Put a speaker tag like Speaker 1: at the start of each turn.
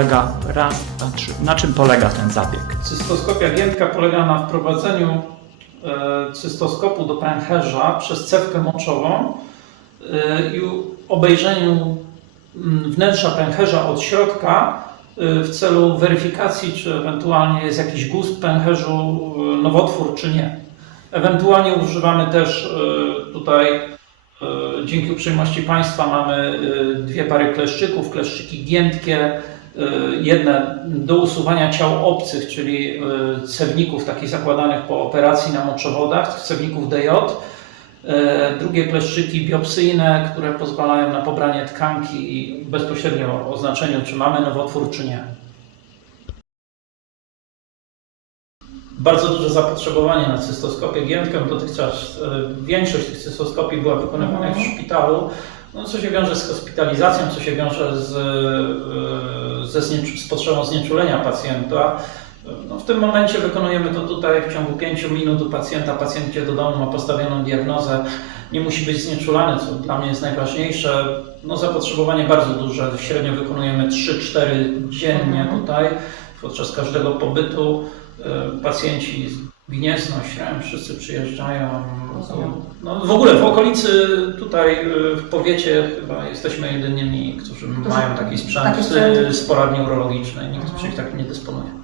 Speaker 1: Polega raz, dwa, trzy. Na czym polega ten zabieg?
Speaker 2: Cystoskopia giętka polega na wprowadzeniu e, cystoskopu do pęcherza przez cewkę moczową e, i obejrzeniu mm, wnętrza pęcherza od środka e, w celu weryfikacji, czy ewentualnie jest jakiś gust pęcherzu, e, nowotwór, czy nie. Ewentualnie używamy też tutaj, dzięki uprzejmości Państwa, mamy dwie pary kleszczyków, kleszczyki giętkie, jedne do usuwania ciał obcych, czyli y, cewników takich zakładanych po operacji na moczowodach, cewników DJ. Y, Drugie kleszczyki biopsyjne, które pozwalają na pobranie tkanki i bezpośrednio oznaczeniu, czy mamy nowotwór, czy nie. Bardzo duże zapotrzebowanie na cystoskopię giętkę. Dotychczas y, większość tych cystoskopii była wykonywana w szpitalu, no, co się wiąże z hospitalizacją, co się wiąże z, y, ze z potrzebą znieczulenia pacjenta. No, w tym momencie wykonujemy to tutaj w ciągu 5 minut u pacjenta. Pacjent idzie do domu, ma postawioną diagnozę, nie musi być znieczulany, co dla mnie jest najważniejsze. No, zapotrzebowanie bardzo duże, średnio wykonujemy 3-4 dziennie tutaj podczas każdego pobytu. Y, Pacjenci Gniezno, Śrem, wszyscy przyjeżdżają. No, w ogóle w okolicy tutaj y, w powiecie chyba jesteśmy jedynymi, którzy Dużo, mają taki sprzęt,
Speaker 3: taki sprzęt
Speaker 2: y, z poradni urologicznej. Nikt
Speaker 3: mhm.
Speaker 2: przecież tak nie dysponuje.